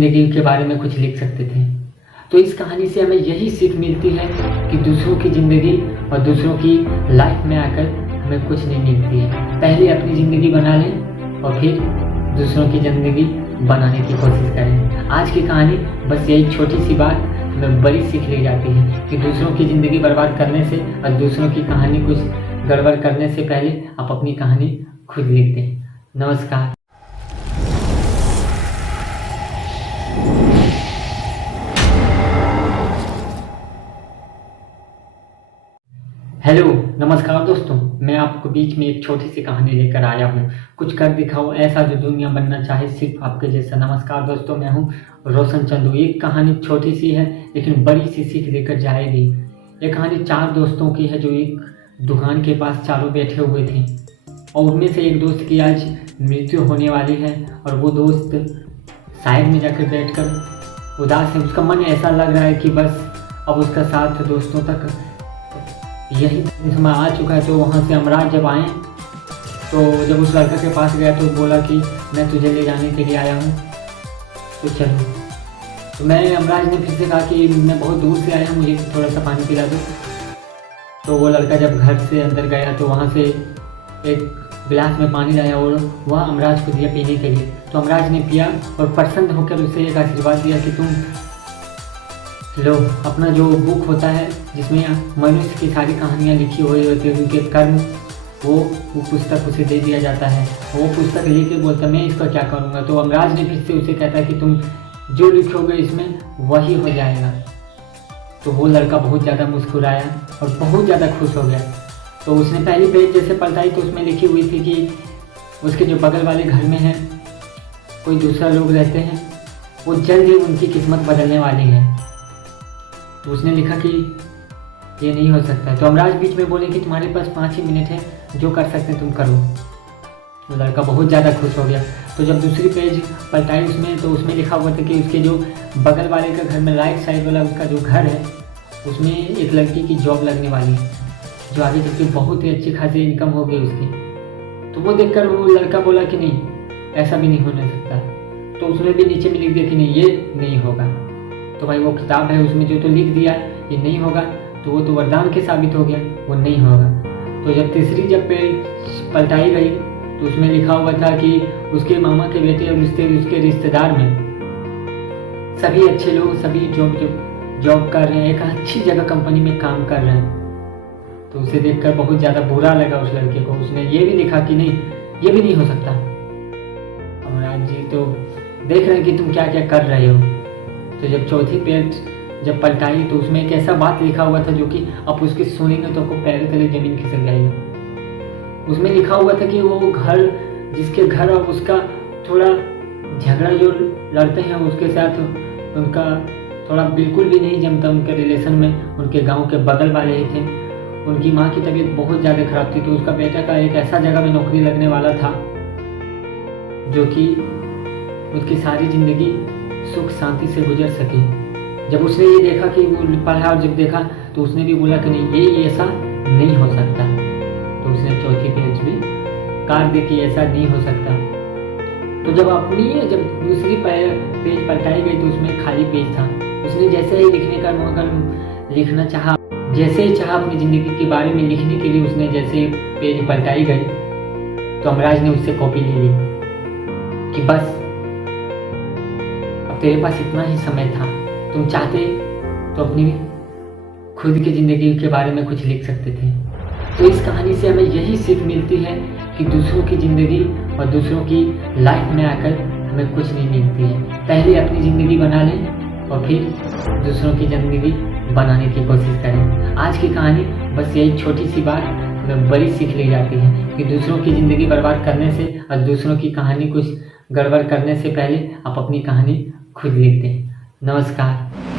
ज़िंदगी के बारे में कुछ लिख सकते थे। तो इस कहानी से हमें यही सीख मिलती है कि दूसरों की ज़िंदगी और दूसरों की लाइफ में आकर हमें कुछ नहीं मिलती है। पहले अपनी ज़िंदगी बना लें और फिर दूसरों की ज़िंदगी बनाने की कोशिश करें। आज की कहानी बस यही छोटी सी बात हमें बड़ी सीख ले जाती है कि दूसरों की ज़िंदगी बर्बाद करने से और दूसरों की कहानी कुछ गड़बड़ करने से पहले आप अपनी कहानी खुद लिख दें। नमस्कार। हेलो, नमस्कार दोस्तों। मैं आपको बीच में एक छोटी सी कहानी लेकर आया हूँ। कुछ कर दिखाओ ऐसा जो दुनिया बनना चाहे सिर्फ आपके जैसा। नमस्कार दोस्तों, मैं हूँ रोशन चंदू। एक कहानी छोटी सी है लेकिन बड़ी सी सीख लेकर जाएगी। ये कहानी 4 दोस्तों की है जो एक दुकान के पास चारों बैठे हुए थे और उनमें से एक दोस्त की आज मृत्यु होने वाली है और वो दोस्त साइड में जाकर बैठकर उदास है। उसका मन ऐसा लग रहा है कि बस अब उसका साथ दोस्तों तक यही समय आ चुका है। तो वहाँ से अमराज जब आए तो जब उस लड़का के पास गया तो बोला कि मैं तुझे ले जाने के लिए आया हूँ, तो चलो। तो मैं अमराज ने फिर से कहा कि मैं बहुत दूर से आया हूँ, मुझे थोड़ा सा पानी पिला दो। तो वो लड़का जब घर से अंदर गया तो वहाँ से एक गिलास में पानी लाया और वह अमराज को दिया पीने के लिए। तो अमराज ने पिया और प्रसन्न होकर उसे एक आशीर्वाद दिया कि तुम लो, अपना जो बुक होता है जिसमें मनुष्य की सारी कहानियाँ लिखी हुई होती है, उनके कर्म, वो पुस्तक उसे दे दिया जाता है। वो पुस्तक लेके बोलता मैं इसका क्या करूँगा। तो अमराज ने फिर से उसे कहता कि तुम जो लिखोगे इसमें वही हो जाएगा। तो वो लड़का बहुत ज़्यादा मुस्कुराया और बहुत ज़्यादा खुश हो गया। तो उसने पहली पेज जैसे पलटाई तो उसमें लिखी हुई थी कि उसके जो बगल वाले घर में है कोई दूसरा लोग रहते हैं, वो जल्द ही उनकी किस्मत बदलने वाली है। तो उसने लिखा कि ये नहीं हो सकता। तो अमराज बीच में बोले कि तुम्हारे पास 5 ही मिनट है, जो कर सकते तुम करो। तो लड़का बहुत ज़्यादा खुश हो गया। तो जब दूसरी पेज पलटाई उसमें तो उसमें लिखा हुआ था कि उसके जो बगल वाले का घर में राइट साइड वाला उसका जो घर है उसमें एक लड़की की जॉब लगने वाली है, जो आगे चल के बहुत ही अच्छी खासी इनकम हो गई उसकी। तो वो देखकर वो लड़का बोला कि नहीं, ऐसा भी नहीं होने सकता। तो उसने भी नीचे में लिख दिया कि नहीं, ये नहीं होगा। तो भाई वो किताब है उसमें जो तो लिख दिया ये नहीं होगा, तो वो तो वरदान के साबित हो गया, वो नहीं होगा। तो जब तीसरी जब पेज पलटाई गई तो उसमें लिखा हुआ था कि उसके मामा के बेटे और उसके रिश्तेदार में सभी अच्छे लोग, सभी जॉब कर रहे हैं, एक अच्छी जगह कंपनी में काम कर रहे हैं। तो उसे देखकर बहुत ज़्यादा बुरा लगा उस लड़के को। उसने ये भी लिखा कि नहीं, ये भी नहीं हो सकता। अमराज जी तो देख रहे हैं कि तुम क्या क्या कर रहे हो। तो जब चौथी पेज जब पलटाई तो उसमें एक ऐसा बात लिखा हुआ था जो कि आप उसकी सुनेंगे तो आपको पैरों तले जमीन खिसक जाएगी। उसमें लिखा हुआ था कि वो घर, जिसके घर और उसका थोड़ा झगड़ा जो लड़ते हैं उसके साथ उनका थोड़ा बिल्कुल भी नहीं जमता उनके रिलेशन में, उनके गांव के बगल वाले ही थे। उनकी माँ की तबीयत बहुत ज़्यादा खराब थी। तो उसका बेटा का एक ऐसा जगह में नौकरी लगने वाला था जो कि उसकी सारी ज़िंदगी सुख शांति से गुजर सके। जब उसने ये देखा कि वो पढ़ा और जब देखा तो उसने भी बोला कि नहीं, ये ऐसा नहीं हो सकता। तो उसने चौथी पेज भी काट दी कि ऐसा नहीं हो सकता। तो जब दूसरी पेज पलटाई गई तो उसमें खाली पेज था। उसने जैसे ही लिखने का मौका लिखना चाहा, जैसे ही चाहा अपनी ज़िंदगी के बारे में लिखने के लिए, उसने जैसे पेज पलटाई गई तो अमराज ने उससे कॉपी ले ली कि बस तेरे पास इतना ही समय था, तुम चाहते तो अपनी खुद की ज़िंदगी के बारे में कुछ लिख सकते थे। तो इस कहानी से हमें यही सीख मिलती है कि दूसरों की ज़िंदगी और दूसरों की लाइफ में आकर हमें कुछ नहीं मिलती है। पहले अपनी ज़िंदगी बना लें और फिर दूसरों की ज़िंदगी बनाने की कोशिश करें। आज की कहानी बस यही छोटी सी बात हमें बड़ी सीख ले जाती है कि दूसरों की ज़िंदगी बर्बाद करने से और दूसरों की कहानी कुछ गड़बड़ करने से पहले आप अपनी कहानी खुद लिख दें। नमस्कार।